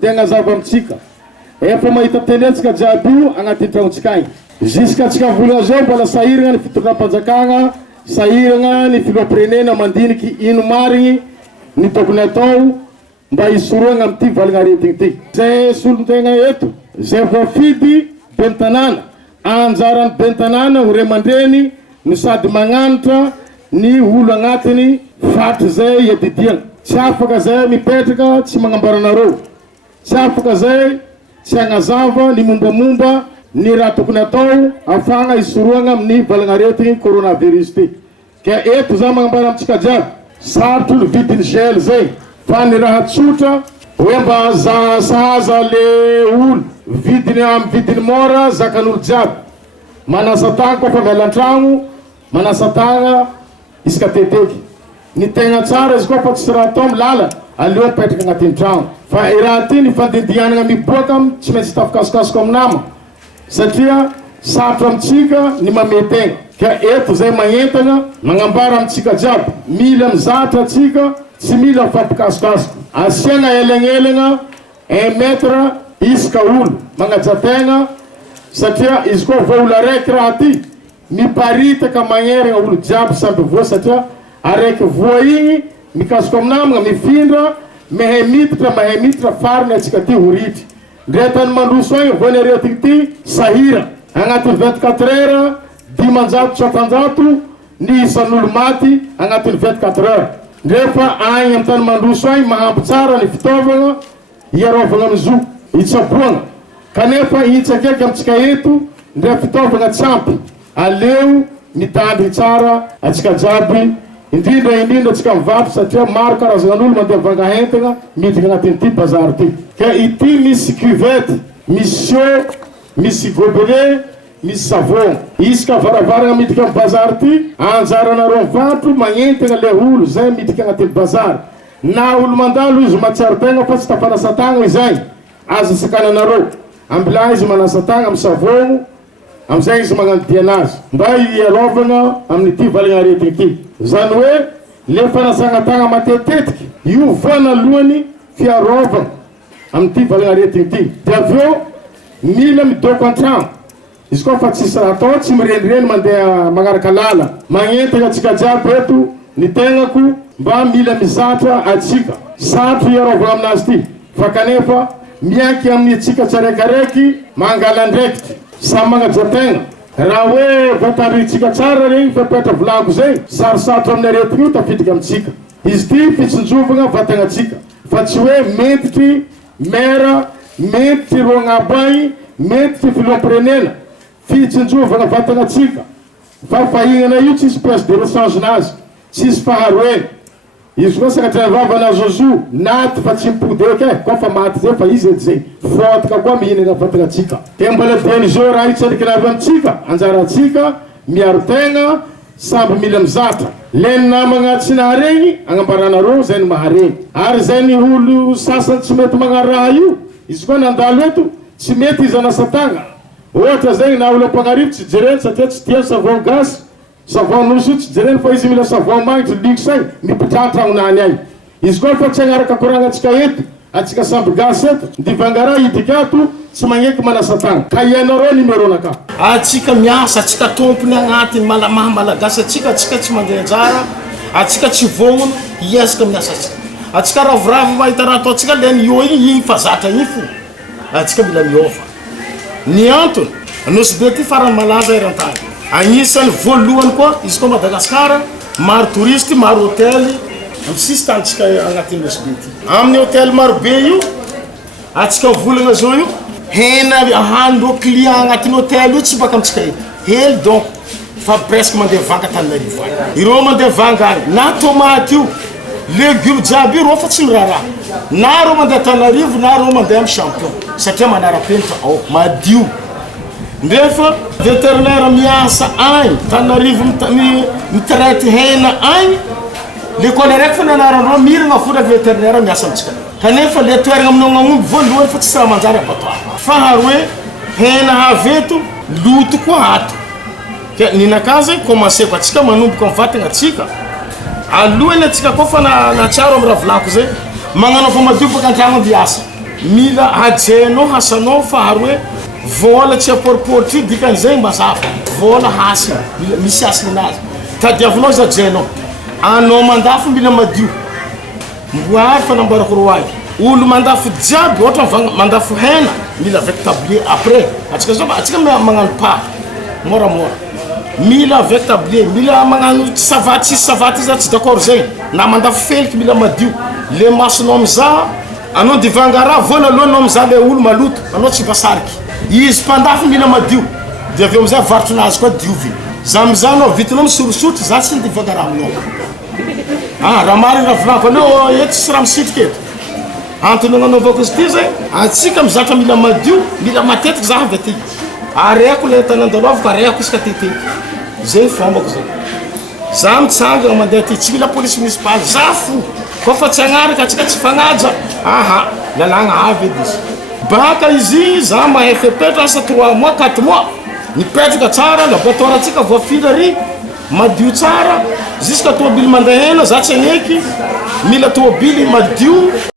tegna zava amitsika efa mahita tenetsika jiaby io agnaty tragnontsika agny jusqu'à tsika volagna zao mbola sahiragna ny fitondram-panjakagna sahiragna ny filoam-pirenena mandiniky ino marigny ny tokony atao mba hisoroagna amity valagna aretigny ty zay solontegna eto zay voafidy bentanana anjarany bentanana ho ray aman-dreny no sady magnanatra ny olo agnatiny fatry zay edidiagna tsy afaka zay mipetraka tsy magnambaranareo tsy afaka zay tsy agnazava ny mombamomba ny raha tokony atao afagna hisoroagna amin'ny valagna aretigny coronavirus ty ka eto za magnambara amitsika jiaby sarotro ny vidiny gel zay fa ny raha tsotra hoe mba sahaza le olo vidiny amy vidiny mora zakan'olo jiaby manasa tagna koa fa mialan-tragno manasa tagna isaka teteky ny tegna tsara izy koa fa tsy raha atao milala aleo mipetraka agnatin'ny tragno fa i raha ty ny fandindianagna miboaka tsy maintsy tafikasokasoko amy nama satria sarotro amitsika ny mametegna ka eto zay magnentagna magnambara amitsika jiaby mila mizatra atsika tsy mila mifampikasokasoko asiagna elagnelagna 1 metre isaka olo magnajategna satria izy koa vo olo araiky raha ty miparitaka magneragna olo jiaby samby voa satria araiky voa igny mikasoko aminamagna mifindra mahay miditra fariny atsika ty horitry ndre tany mandroso agny voany aretigny ty sahira agnatin'ny 24 heures 500 ny isan'olo maty agnatin'ny 24 heures ndrefa agny amy tany mandroso agny mahampy tsara ny fitaovagna iarovagna amizo itsaboagna kanefa itsakeky amitsika eto ndre fitaovagna tsy ampy aleo mitandry tsara atsika jiaby indrindra atsika mivaty satria maro karazan'olo mandeha vangahentagna midika agnatin'ity bazary ty ka ity misy cuvette misy sio misy gobelet misy savon isaka varavaragna midika amy bazary ty anjaranareo mivatro magnentagna le olo zay midika agnatin'ny bazary na olo mandalo izy matsiaro tegna fa tsy tafanasa tagna izay aza sakananareo ambila izy manasa tagna amy savon amizay izy magnanodia anazy mba iarovagna amin'ity valagna aretigny ty zany hoe le fanasagna tagna matetetiky io voanalohany fiarovagna amin'ity valagna aretigny ty de aveo mila midoko an-tragno izy koa fa tsisy raha atao tsy mirenireny mandeha magnaraka lala magnentagna atsika jiaby eto ny tegnako mba mila mizatra atsika satro iarovagna aminazy ty fa kanefa mianky amin'ny atsika tsaraikaraiky mangala andraikitry samy magnajategna raha hoe voatandritsika tsara regny fa petra volako zay sarosatro amin'ny aretigny io tafidika amitsika izy ty fitsinjovagna vatagnatsika fa tsy hoe mentitry mera mentitry roagnabo agny mentitry filoam-pirenena fitsinjovagna vatagnatsika fa fahignana io tsisy pièce de rechange nazy tsisy faharoeny izy koa sakatray vavana zozo naty fa tsy mipody eky koa fa maty zay fa izy edy zay fotaka koa mihinagna vatagnatsika te mbola dian'izao raha itsariky avy amitsika anjara atsika miaro tegna samby mila mizatra le namagna tsy naharegny agnambaranareo zay ny maharegny ary zay ny olo sasany tsy mety magnano raha io izy koa nandalo eto tsy mety izy anasa tagna ohatra zay na olo ampagnarivo tsy jereny satria tsy tia savon gasy savon noso tsy jereny fa izy mila savon magnitry luxe mipitratragnonany agny izy koa fa tsy agnaraka koragna atsika eto atsika samby gasy eto ndivangara idiky ato tsy magneky manasa tagna ka ianareo numéronaka atsika miasa atsika tompony agnatiny maha malagasy atsika tsy mandeha anjara atsika tsy vognono iezaka miasa atsika ravoravo mahita raha atao atsika leny io igny fa zatra igny fo atsika mila miova ny antony nosy be ty farany malaza eran-tany agnisan'ny voalohany koa izy koa Madagasikara maro touriste maro hôtel misisy tantsika agnatin'ny nosy be ty amin'ny hôtel maro be io atsika volagna zao io hena ahandro client agnatin'ny hôtel io tsy baka amitsika eto hely donc fa presque mandeha vanga Tananarivo agny ireo mandeha vanga agny na tomate io légume jiaby io reo fa tsy miraharaha na reo mandeha Tananarivo na reo mandeha amy champion satria manara-penitra ao madio ndefa vétérinaire miasa agny Tananarivo mitraite hena agny l'école raiky fa nanarandreo miragna fotra vétérinaire miasa amitsika kanefa le toeragna amin'ognaomby voalohany fa tsy raha manjary abattoir faharoe hena haveto loto koa ato ka ninakazy commenceko atsika manomboka mivatagna atsika alohany atsika koa fa natsiaro amy raha volako zay magnano fa madio baka an-tragno amby asa mila ajenao hasanao fa ary hoe vola tsy aporiporitra io dikan'izay mazava vola hasina misy hasina anazy tadiavinao za ajenao anao mandafo mila madio mboary fanamboarako ro azy olo mandafo jiaby ohatra mandafo hena mila avec tablier après atsika magnano pa moramora mila avec tablier mila magnano savaty za tsy d'accord zegny na mandafo feliky mila madio le masonao amizà anao divangara voalohany anao amizà le olo maloto anao tsy vasariky izy mpandafo mila madio de aveo amizay varotranazy koa diovy za amizà anao vitanao misorosotry za tsy divangara aminao raha mariny raha volako anao eto tsy raha misitriky eto antony agnanaovako izy ty zay atsika mizatra mila madio mila matetiky za avy aty areko le tanandalovako areko isaka tete zay fombako zay za mitsangana mandeha ty tsy mila polisy municipaly za fo kofa tsy agnaraka atsika tsy fagnaja lalagna avy edy izy baka izy za mahay fepetra asa 3 mois 4 mois nipetraka tsara laboratoire atsika voafila ry madio tsara jusqu'à tomobily mandehena za tsy agneky mila tomobily madio